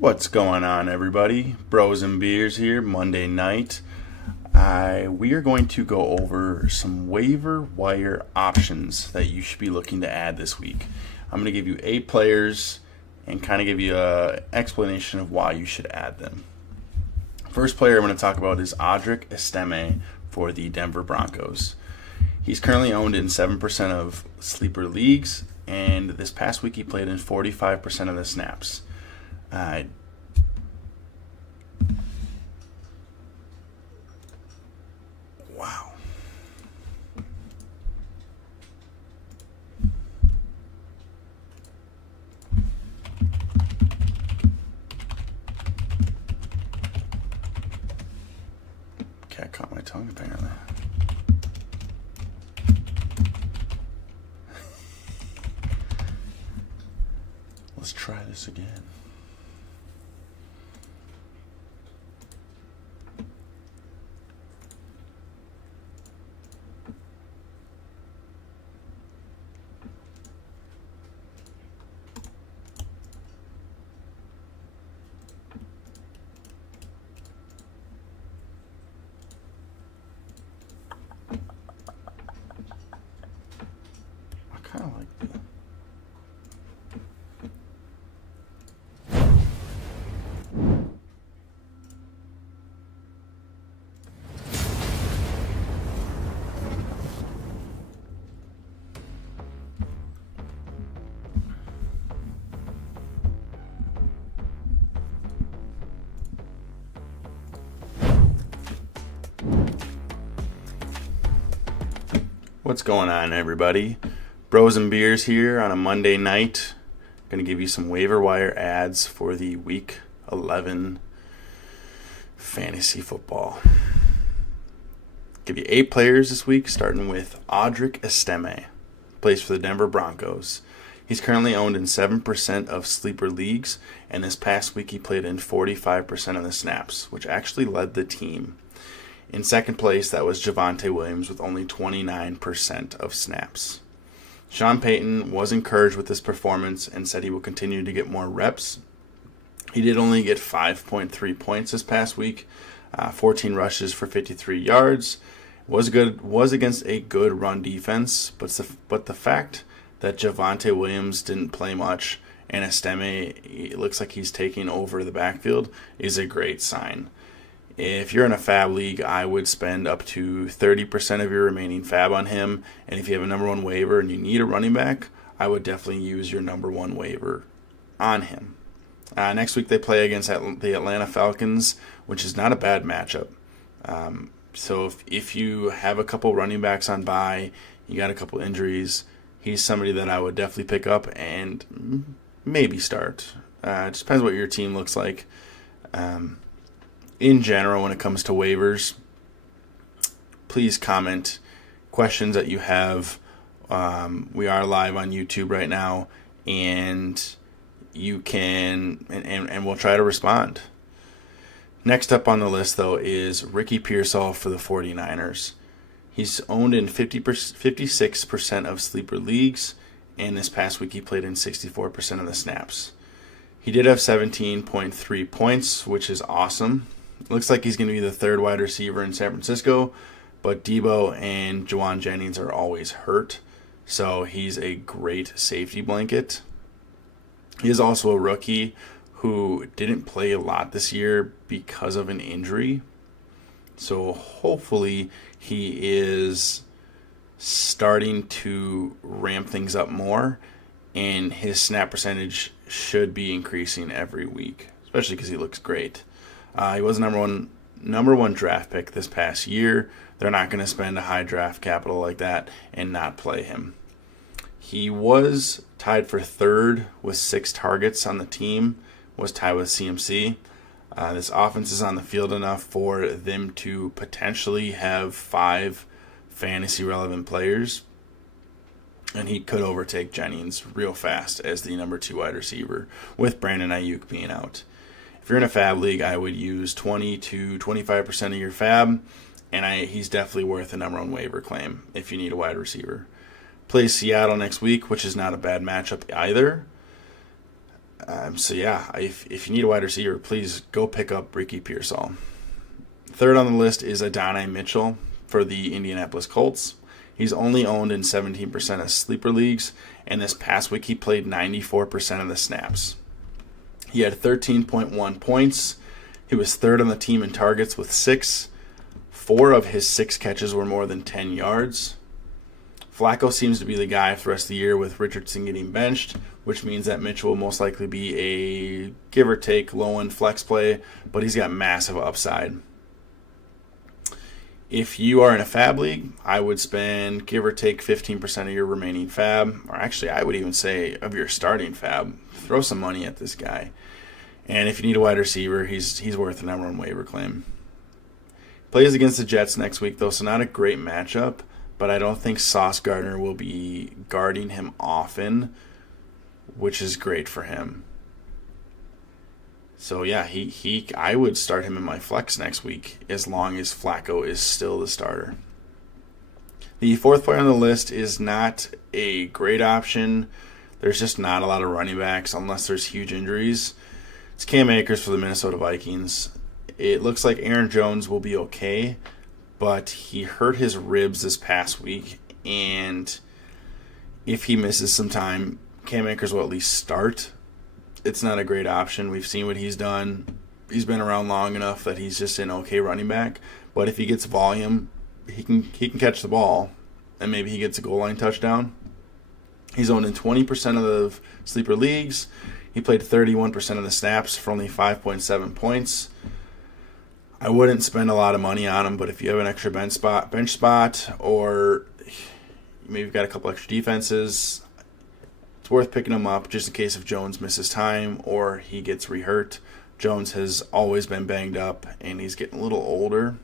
What's going on, everybody? Bros and Beers here, Monday night. We are going to go over some waiver wire options that you should be looking to add this week. I'm going to give you 8 players and kind of give you an explanation of why you should add them. First player I'm going to talk about is Audric Estime for the Denver Broncos. He's currently owned in 7% of sleeper leagues, and this past week he played in 45% of the snaps. Wow. Cat caught my tongue, apparently. Let's try this again. I kind of like that. What's going on, everybody? Bros and Beers here on a Monday night. Going to give you some waiver wire ads for the Week 11 fantasy football. Give you 8 players this week, starting with Audric Estime. Plays for the Denver Broncos. He's currently owned in 7% of sleeper leagues, and this past week he played in 45% of the snaps, which actually led the team. In second place, that was Javonte Williams with only 29% of snaps. Sean Payton was encouraged with this performance and said he will continue to get more reps. He did only get 5.3 points this past week, 14 rushes for 53 yards. Was against a good run defense, but the fact that Javonte Williams didn't play much and Estime, it looks like he's taking over the backfield, is a great sign. If you're in a fab league, I would spend up to 30% of your remaining fab on him. And if you have a number 1 waiver and you need a running back, I would definitely use your number 1 waiver on him. Next week they play against the Atlanta Falcons, which is not a bad matchup. So if you have a couple running backs on bye, you got a couple injuries, he's somebody that I would definitely pick up and maybe start. It just depends what your team looks like. In general, when it comes to waivers, please comment questions that you have. We are live on YouTube right now, and you can, and we'll try to respond. Next up on the list, though, is Ricky Pearsall for the 49ers. He's owned in 56% of sleeper leagues, and this past week he played in 64% of the snaps. He did have 17.3 points, which is awesome. Looks like he's going to be the 3rd wide receiver in San Francisco, but Debo and Juwan Jennings are always hurt, so he's a great safety blanket. He is also a rookie who didn't play a lot this year because of an injury, so hopefully he is starting to ramp things up more, and his snap percentage should be increasing every week, especially because he looks great. He was number one draft pick this past year. They're not going to spend a high draft capital like that and not play him. He was tied for 3rd with 6 targets on the team, was tied with CMC. This offense is on the field enough for them to potentially have 5 fantasy relevant players, and he could overtake Jennings real fast as the number 2 wide receiver with Brandon Ayuk being out. If you're in a fab league, I would use 20 to 25% of your fab, and he's definitely worth a number 1 waiver claim if you need a wide receiver. Plays Seattle next week, which is not a bad matchup either. So yeah, if you need a wide receiver, please go pick up Ricky Pearsall. Third on the list is Adonai Mitchell for the Indianapolis Colts. He's only owned in 17% of sleeper leagues, and this past week he played 94% of the snaps. He had 13.1 points. He was third on the team in targets with 6. 4 of his 6 catches were more than 10 yards. Flacco seems to be the guy for the rest of the year with Richardson getting benched, which means that Mitchell will most likely be a give or take low-end flex play, but he's got massive upside. If you are in a fab league, I would spend give or take 15% of your remaining fab, or actually I would even say of your starting fab. Throw some money at this guy. And if you need a wide receiver, he's worth the number one waiver claim. Plays against the Jets next week, though, so not a great matchup. But I don't think Sauce Gardner will be guarding him often, which is great for him. So yeah, I would start him in my flex next week as long as Flacco is still the starter. The fourth player on the list is not a great option. There's just not a lot of running backs unless there's huge injuries. It's Cam Akers for the Minnesota Vikings. It looks like Aaron Jones will be okay, but he hurt his ribs this past week, and if he misses some time, Cam Akers will at least start. It's not a great option. We've seen what he's done. He's been around long enough that he's just an okay running back, but if he gets volume, he can catch the ball, and maybe he gets a goal line touchdown. He's owned in 20% of the sleeper leagues. He played 31% of the snaps for only 5.7 points. I wouldn't spend a lot of money on him, but if you have an extra bench spot, or maybe you've got a couple extra defenses, it's worth picking him up just in case if Jones misses time or he gets re-hurt. Jones has always been banged up, and he's getting a little older.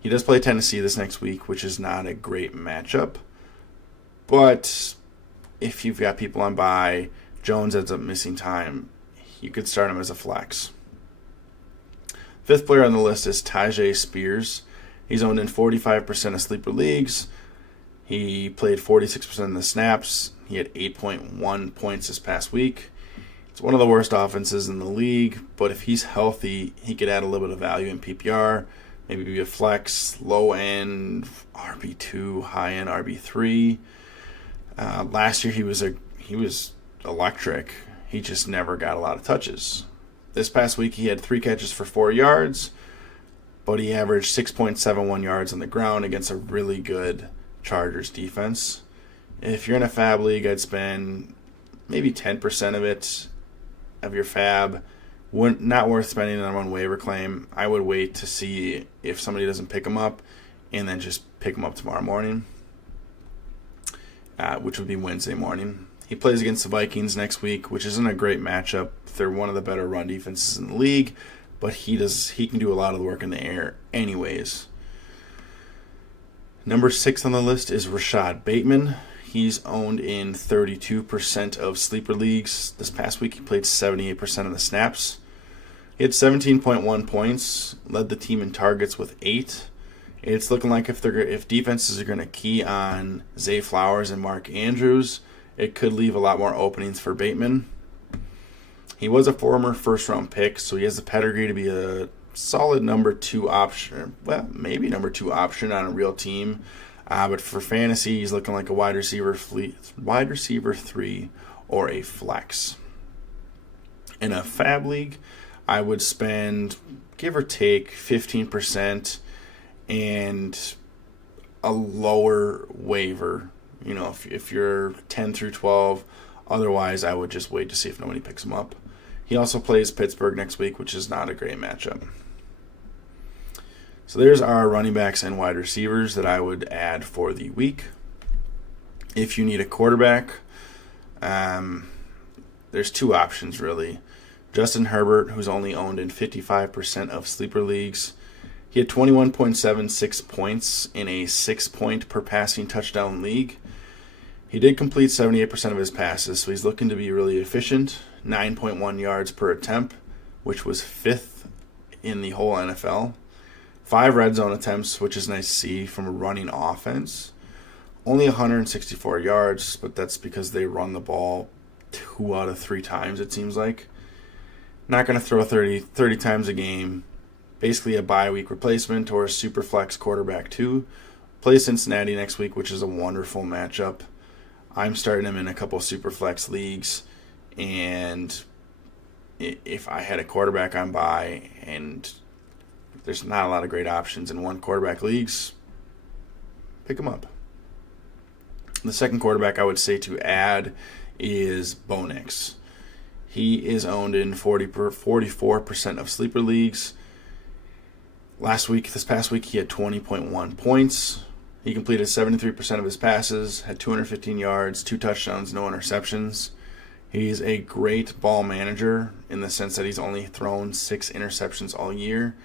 He does play Tennessee this next week, which is not a great matchup. But if you've got people on bye, Jones ends up missing time, you could start him as a flex. Fifth player on the list is Tyjae Spears. He's owned in 45% of sleeper leagues. He played 46% of the snaps. He had 8.1 points this past week. It's one of the worst offenses in the league, but if he's healthy, he could add a little bit of value in PPR. Maybe be a flex, low-end RB2, high-end RB3. Last year he was electric. He just never got a lot of touches. This past week, he had 3 catches for 4 yards, but he averaged 6.71 yards on the ground against a really good Chargers defense. If you're in a fab league, I'd spend maybe 10% of it, of your fab. Not worth spending on one waiver claim. I would wait to see if somebody doesn't pick him up, and then just pick him up tomorrow morning, which would be Wednesday morning. He plays against the Vikings next week, which isn't a great matchup. They're one of the better run defenses in the league, but he can do a lot of the work in the air anyways. Number 6 on the list is Rashad Bateman. He's owned in 32% of sleeper leagues. This past week he played 78% of the snaps. He had 17.1 points, led the team in targets with 8. It's looking like if defenses are going to key on Zay Flowers and Mark Andrews, it could leave a lot more openings for Bateman. He was a former first-round pick, so he has the pedigree to be a solid number 2 option. Well, maybe number 2 option on a real team. But for fantasy, he's looking like a wide receiver 3 or a flex. In a fab league, I would spend, give or take, 15% and a lower waiver. You know, if you're 10 through 12, otherwise I would just wait to see if nobody picks him up. He also plays Pittsburgh next week, which is not a great matchup. So there's our running backs and wide receivers that I would add for the week. If you need a quarterback, there's 2 options really. Justin Herbert, who's only owned in 55% of sleeper leagues. He had 21.76 points in a 6-point per passing touchdown league. He did complete 78% of his passes, so he's looking to be really efficient. 9.1 yards per attempt, which was 5th in the whole NFL. 5 red zone attempts, which is nice to see from a running offense. Only 164 yards, but that's because they run the ball 2 out of 3 times, it seems like. Not going to throw 30 times a game. Basically a bye week replacement or a super flex quarterback 2. Play Cincinnati next week, which is a wonderful matchup. I'm starting him in a couple super flex leagues, and if I had a quarterback on bye and there's not a lot of great options in one quarterback leagues, pick him up. The second quarterback I would say to add is Bo Nix. He is owned in 44% of sleeper leagues. This past week, he had 20.1 points. He completed 73% of his passes, had 215 yards, 2 touchdowns, no interceptions. He's a great ball manager in the sense that he's only thrown 6 interceptions all year,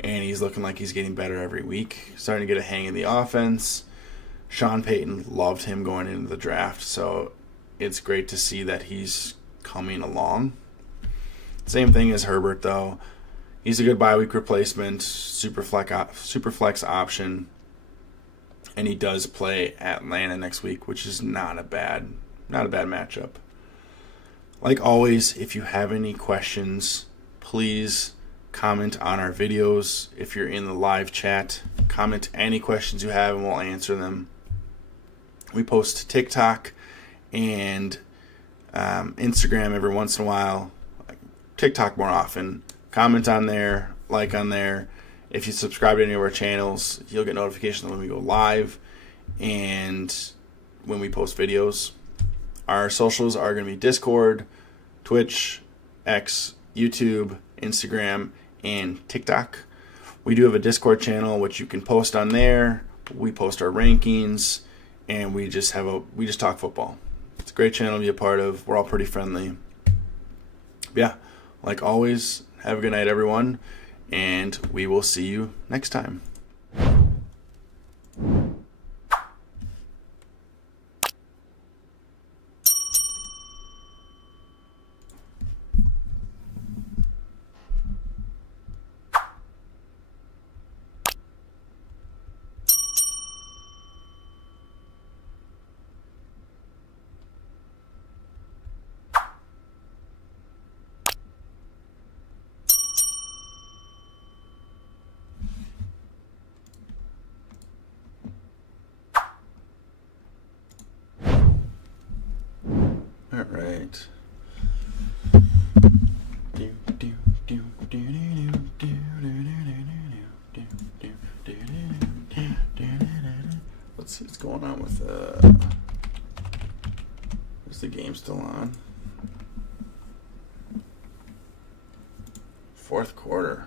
and he's looking like he's getting better every week, starting to get a hang of the offense. Sean Payton loved him going into the draft, so it's great to see that he's coming along. Same thing as Herbert, though. He's a good bye week replacement, super flex option, and he does play Atlanta next week, which is not a bad matchup. Like always, if you have any questions, please comment on our videos. If you're in the live chat, comment any questions you have and we'll answer them. We post TikTok and Instagram every once in a while. TikTok more often. Comment on there, like on there. If you subscribe to any of our channels, you'll get notifications when we go live and when we post videos. Our socials are going to be Discord, Twitch, X, YouTube, Instagram, and TikTok. We do have a Discord channel which you can post on there. We post our rankings, and we just talk football. It's a great channel to be a part of. We're all pretty friendly. Yeah, like always, have a good night, everyone, and we will see you next time. All right. Let's see what's going on with is the game still on? Fourth quarter.